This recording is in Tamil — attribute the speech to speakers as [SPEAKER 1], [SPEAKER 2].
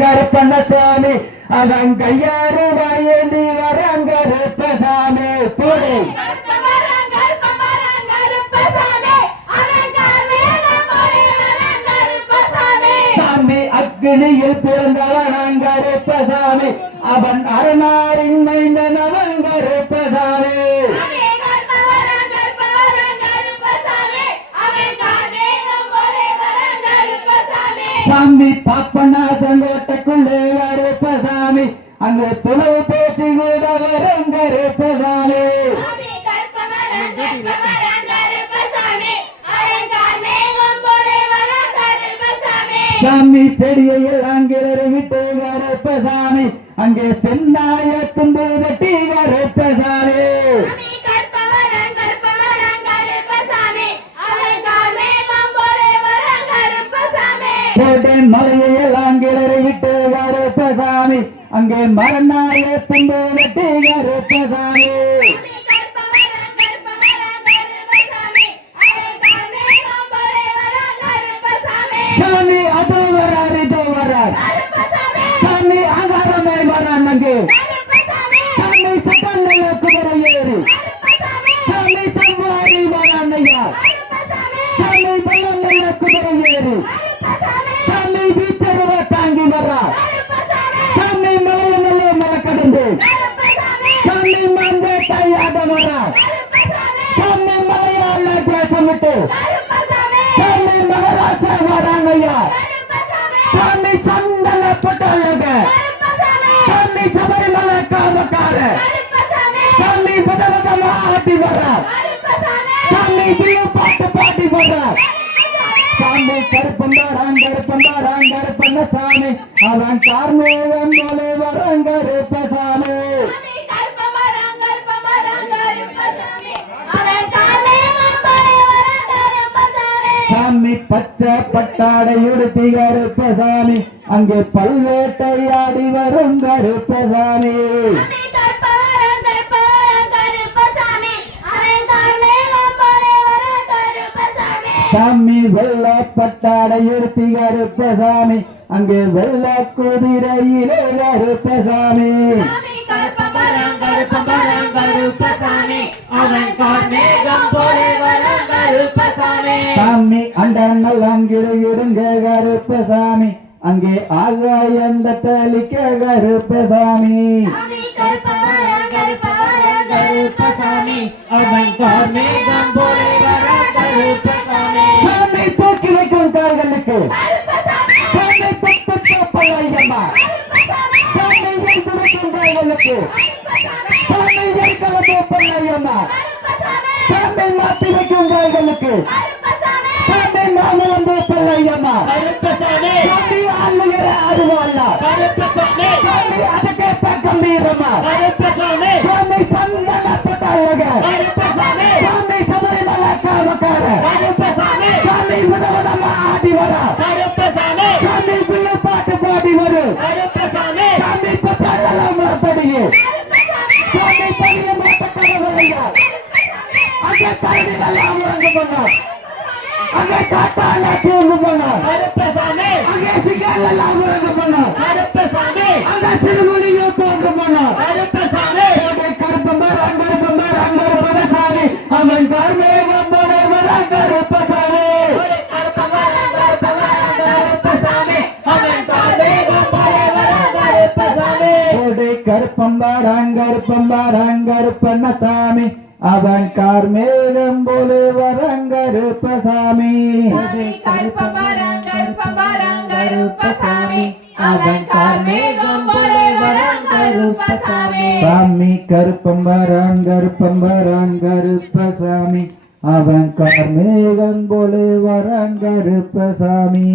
[SPEAKER 1] கருப்பண்ணசாமி அவன் கையாறு வாயேந்தி வராங்க கருப்பசாமி போடு சாமி அக்கினியில் பிறந்தவன் கருப்பசாமி அவன் அருணாரின் மைந்தன் அவன் கருப்பசாமி சாமி பாப்பண்ணா சங்கோட்டக்குள்ளே கருப்பசாமி அங்கே துளவு பேச்சு கூட வரும் கருப்பசாமி சாமி செடியையில் அங்கிலரை விட்டு கருப்பசாமி அங்கே சென்னாய துண்டு வெட்டி கருப்பசாமி கோட்டேன் மலையில் அங்கிலரை விட்டு கருப்பசாமி அங்கே மரநாய தும்பு வெட்டி கருப்பசாமி சாமி மந்தே கையாக வர்றார் சாமி மலையாள தேசம் விட்டு சாமி மகராசா வராங்க ஐயா சாமி சந்தன பட்டாளக சாமி சபரிமலை காவக்கார சாமி பதவதமா ஆட்டி வர்றார் சாமி பிள்ளை பாட்டு பாடி வர்றார் சாமி கருப்பந்தாரான் கருப்பந்தாரான் கருப்பண்ண சாமி அவன் கார்மேகம் போலே வரம் கருப்பசாமி சாமி சாமி பச்சை பட்டாடை உடுத்தி கருப்பசாமி அங்கே பல்வேட்டையாடி வரும் கருப்ப சாமி. சாமி வெள்ள பட்டாடை உடுத்தி கருப்பசாமி அங்கே வெள்ள குதிரையிலே கருப்ப சாமி அண்டங்கள் அங்கிடு இருங்க கருப்பசாமி. அங்கே ஆகாயந்த தலிக்க கருப்பசாமி. சாமி தூக்கி வைக்கும் கால்களுக்கு. சாமி தொட்டு பையம்மா சாமி எடுத்து வைக்கும் சாமி சாமி மாத்தி வைக்கும் மாமலம் பையம்மா சாமி ஆளுகிற அருவாள்ல சாமி அதுக்கேற்ற கம்பீரமா. சாமி சந்தன பட்டாளக சாமி சபரிமலை காவக்கார சாமி முதவதமா ஆடி அங்கே காட்டால தூங்கு போனார். அங்கே சிகாலெல்லாம் உறங்க போனார். அங்கே சிறுமொழியோ தூங்கு போனார். அங்கே கருப்பம்பர் அங்கருப்பம்பர் அங்கருப்பசாமி அவன் கர்மேகம் போலே வர கருப்பசாமி கோடை கருப்பம்பாரங்கருப்பம்பாரங்கருப்பண்ணசாமி அவன் கார்மேகம் போலே வரங்கருப்பசாமி
[SPEAKER 2] அவன் கார்மேகம் போலே வரம் கருப்பசாமி
[SPEAKER 1] சாமி கருப்பம்பரான் கருப்பம்பரான் கருப்பசாமி அவன் கார்மேகம் போலே வரங்கருப்பசாமி